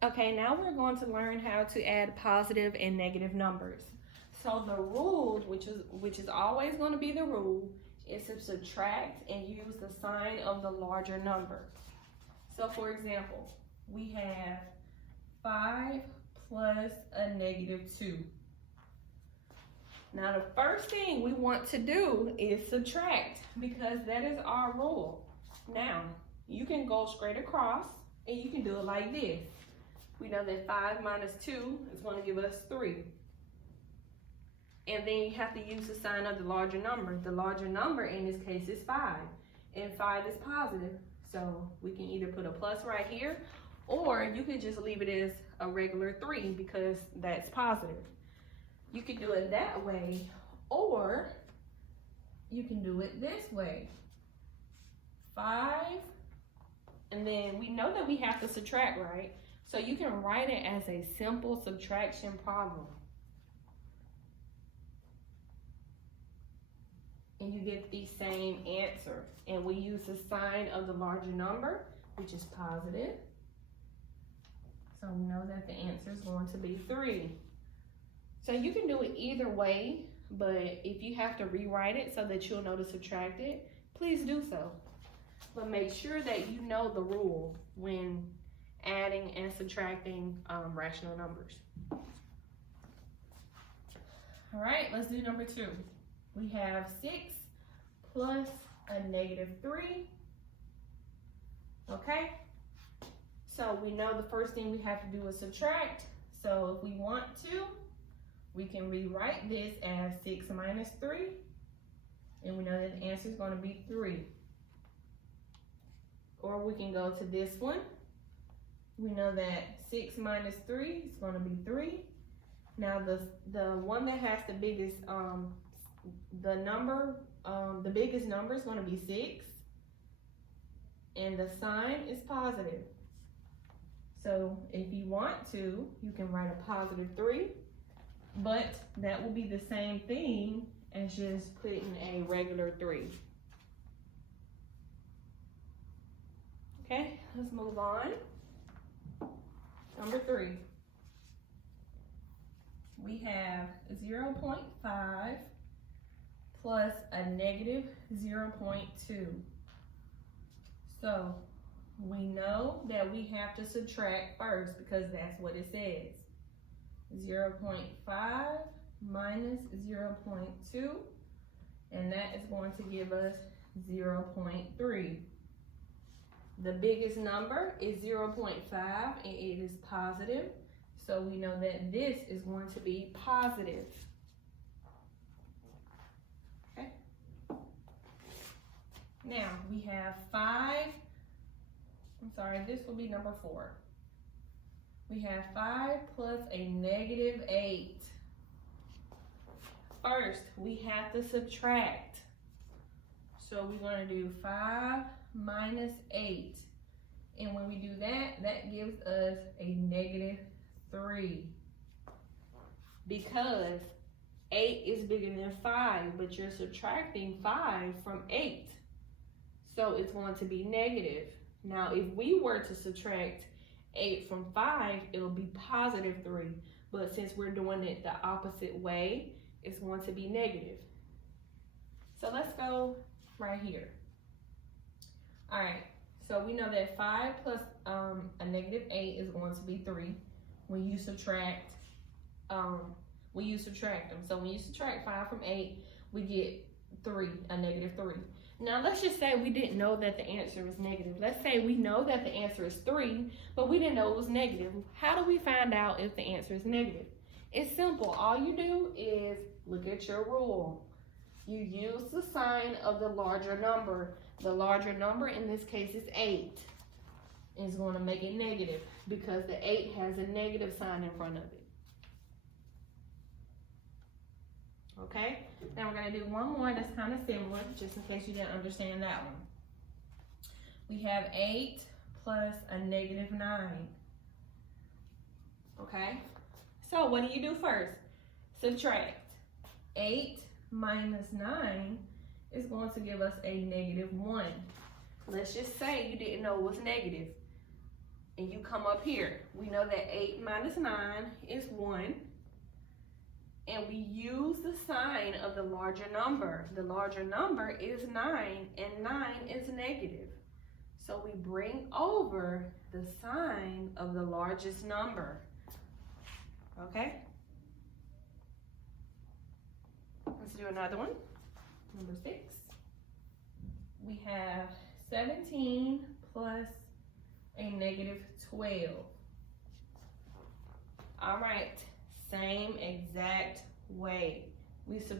Okay, now we're going to learn how to add positive and negative numbers. So the rule, which is always going to be the rule, is to subtract and use the sign of the larger number. So for example, we have 5 plus a negative 2. Now the first thing we want to do is subtract because that is our rule. Now, you can go straight across and you can do it like this. We know that 5 minus 2 is going to give us 3. And then you have to use the sign of the larger number. The larger number in this case is 5. And 5 is positive. So we can either put a plus right here, or you could just leave it as a regular 3 because that's positive. You can do it that way, or you can do it this way. 5, and then we know that we have to subtract, right? So you can write it as a simple subtraction problem. And you get the same answer. And we use the sign of the larger number, which is positive. So we know that the answer is going to be 3. So you can do it either way, but if you have to rewrite it so that you'll know to subtract it, please do so. But make sure that you know the rule when adding and subtracting rational numbers. All right, let's do number 2. We have 6 plus a negative 3. Okay, so we know the first thing we have to do is subtract. So if we want to, we can rewrite this as 6 minus 3. And we know that the answer is going to be 3. Or we can go to this one. We know that 6 minus 3 is going to be 3. Now the one that has the biggest the biggest number is going to be 6, and the sign is positive. So if you want to, you can write a positive 3, but that will be the same thing as just putting a regular 3. Okay, let's move on. Number 3. We have 0.5 plus a negative 0.2. So we know that we have to subtract first because that's what it says. 0.5 minus 0.2, and that is going to give us 0.3. The biggest number is 0.5 and it is positive. So we know that this is going to be positive. Okay. Now we have 5. This will be number 4. We have 5 plus a negative 8. First, we have to subtract. So we're going to do 5 minus 8. And when we do that, that gives us a negative 3. Because 8 is bigger than 5, but you're subtracting 5 from 8. So it's going to be negative. Now, if we were to subtract 8 from 5, it'll be positive 3. But since we're doing it the opposite way, it's going to be negative. So let's go right here. All right, so we know that 5 plus a negative 8 is going to be 3. When you subtract, them. So when you subtract 5 from 8, we get 3, a negative 3. Now let's just say we didn't know that the answer was negative. Let's say we know that the answer is 3, but we didn't know it was negative. How do we find out if the answer is negative? It's simple. All you do is look at your rule. You use the sign of the larger number. The larger number in this case is 8. It's going to make it negative because the 8 has a negative sign in front of it. Okay, now we're going to do one more that's kind of similar, just in case you didn't understand that one. We have 8 plus a negative 9. Okay, so what do you do first? Subtract. 8 minus 9 is going to give us a negative 1. Let's just say you didn't know it was negative. and you come up here. We know that 8 minus 9 is 1. And we use the sign of the larger number. The larger number is 9, and 9 is negative. So we bring over the sign of the largest number. Okay? Let's do another one. Number 6. We have 17 plus a negative 12. All right, same exact way. We subtract